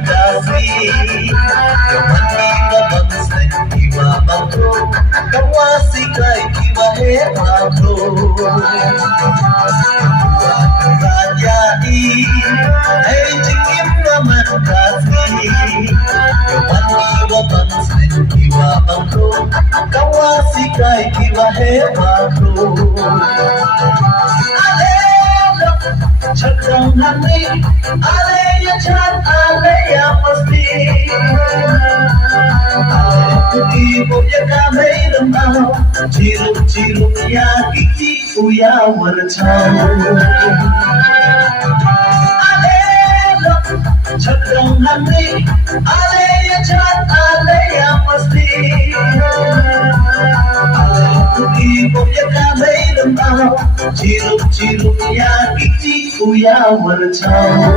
kasi Kamani babang iba bangko Kawasi kay iba hebangko Rajai ay jikim naman kasi Kamani babang iba bangko Kawasi kay iba hebangko Chakram hati, ale ya chan, ale ya pasti. Ale putih boya kamay lemau, ciluk ya kiki uya warchau. Ale chakram hati, ale ya chan, ale ya pasti. Boya kamay lemau, ciluk ya kiki uya warchau.